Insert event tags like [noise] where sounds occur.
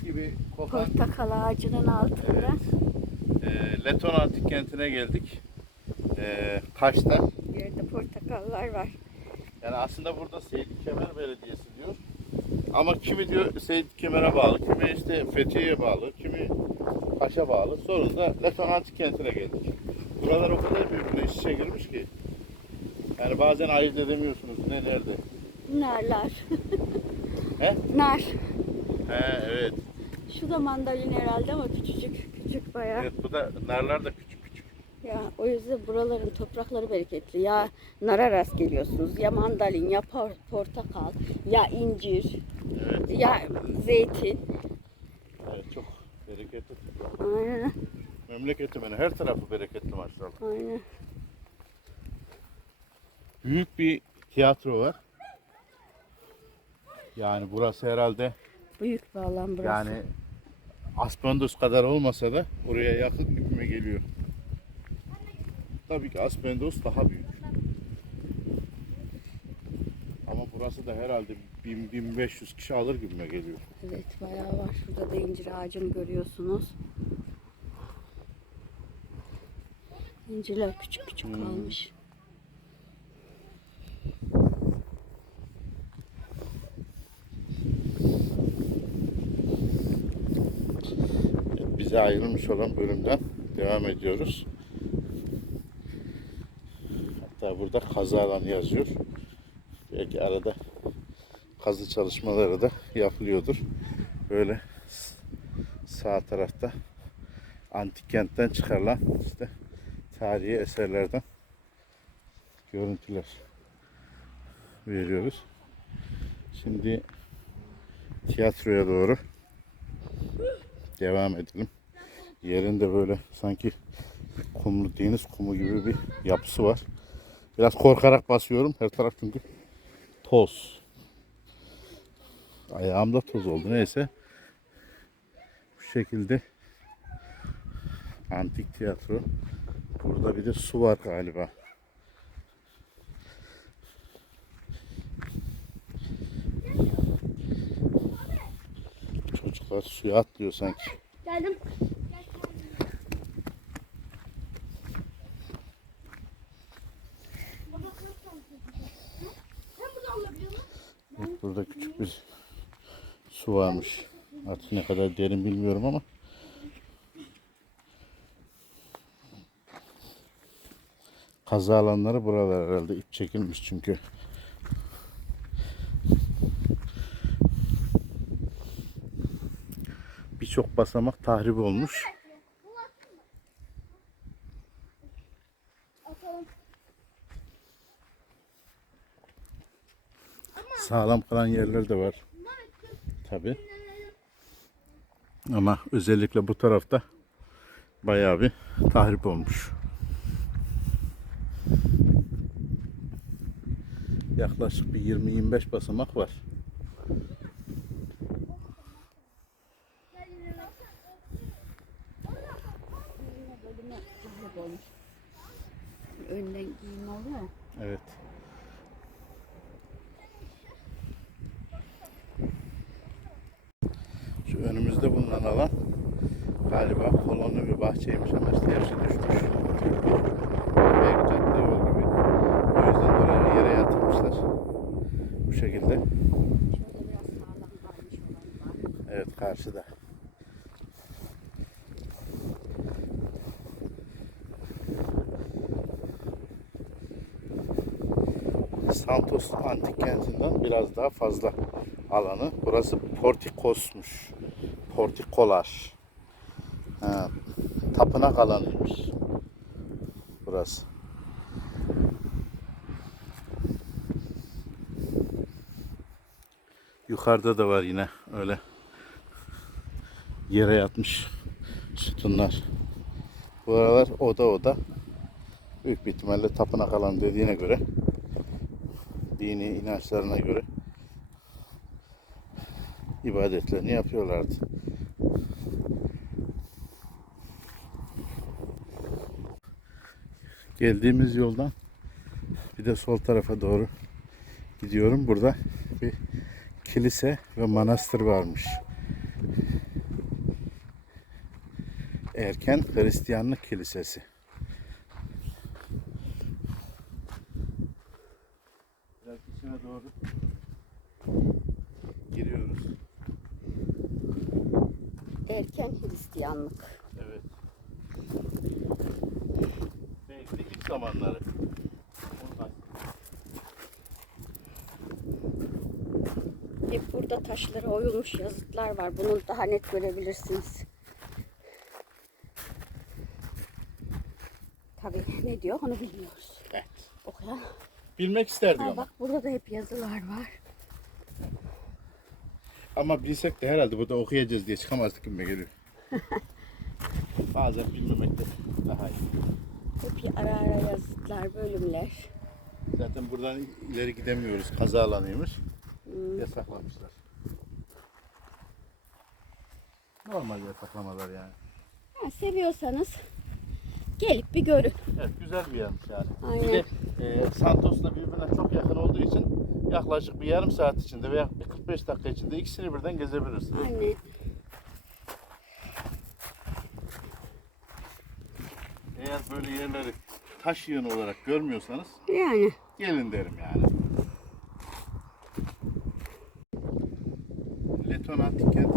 mis gibi kokan Portakal ağacının altında. e, Leton Antik Kenti'ne geldik. E, Kaş'ta. Bir yerde portakallar var. Yani aslında burada Seyit Kemer Belediyesi diyor. Ama kimi diyor Seyit Kemer'e bağlı, kimi işte Fethiye'ye bağlı, kimi Kaş'a bağlı. Sonunda Leton Antik Kenti'ne geldik. Buralar o kadar birbirine iç içe girmiş ki. Yani bazen ayırt edemiyorsunuz ne nerede. Narlar. He? Nar. He evet. Şu da mandalin herhalde ama küçücük. Küçük bayağı. Evet bu da narlar da küçük küçük. Ya o yüzden buraların toprakları bereketli. Ya nara rast geliyorsunuz. Ya mandalin, ya por- portakal, ya incir, Evet. ya zeytin. evet çok bereketli. Aynen. Memleketim yani her tarafı bereketli maşallah. Aynen. Büyük bir tiyatro var. Yani burası herhalde Büyük bir alan burası. yani Aspendos kadar olmasa da oraya yakın gibime geliyor. Tabii ki Aspendos daha büyük. Ama burası da herhalde 1000-1500 kişi alır gibime geliyor. Evet bayağı var. Şurada da incir ağacını görüyorsunuz. İncirler küçük küçük Hmm. kalmış. Evet, bize ayrılmış olan bölümden devam ediyoruz. Hatta burada kazı alanı yazıyor. Belki arada kazı çalışmaları da yapılıyordur. Böyle sağ tarafta antik kentten çıkarılan işte tarihi eserlerden görüntüler veriyoruz. Şimdi tiyatroya doğru devam edelim. Yerinde böyle sanki kumlu deniz kumu gibi bir yapısı var. Biraz korkarak basıyorum. Her taraf çünkü toz. Ayağımda toz oldu. Neyse. Bu şekilde antik tiyatro. Burada bir de su var galiba. Çocuklar suya atlıyor sanki. Geldim. Sen bunu alabiliyor musun? Evet, burada küçük bir su varmış. Artık ne kadar derin bilmiyorum ama. Kaza alanları buralar herhalde ip çekilmiş çünkü. Birçok basamak tahrip olmuş. Sağlam kalan yerler de var. Tabi. Ama özellikle bu tarafta bayağı bir tahrip olmuş. Yaklaşık bir 20-25 basamak var. Önden giyim oluyor. Evet. Önümüzde bulunan alan galiba kolonlu bir bahçeymiş ama işte hepsi düşmüş. Belki cadde yol gibi. O yüzden dolayı yere yatırmışlar. Bu şekilde. Evet karşıda. Santos antik kentinden biraz daha fazla alanı. Burası Portikos'muş. Portikolar. Ha, tapınak alanıymış. Burası. Yukarıda da var yine öyle yere yatmış sütunlar. Bu aralar oda oda. Büyük bir ihtimalle tapınak alanı dediğine göre dini inançlarına göre ibadetlerini yapıyorlardı. Geldiğimiz yoldan bir de sol tarafa doğru gidiyorum. Burada bir kilise ve manastır varmış. Erken Hristiyanlık Kilisesi. Hristiyanlık. Evet. Belki de ilk zamanları. Hep burada taşlara oyulmuş yazıtlar var. Bunu daha net görebilirsiniz. Tabii ne diyor onu bilmiyoruz. Evet. Okuyan. Bilmek isterdik ama. bak burada da hep yazılar var. Ama bilsek de herhalde burada okuyacağız diye çıkamazdık gibi geliyor. [laughs] Bazen bilmemek de daha iyi. Hep ara ara yazıtlar, bölümler. Zaten buradan ileri gidemiyoruz. Kaza alanıymış. Hmm. Yasaklamışlar. Normal yasaklamalar yani. Ha, seviyorsanız gelip bir görün. Evet güzel bir yermiş yani. Aynen. Bir de e, Santos'la birbirine çok yakın olduğu için yaklaşık bir yarım saat içinde veya bir 45 dakika içinde ikisini birden gezebilirsin. Aynen. böyle yerleri taş yığın olarak görmüyorsanız yani gelin derim yani. Leton Antik Kent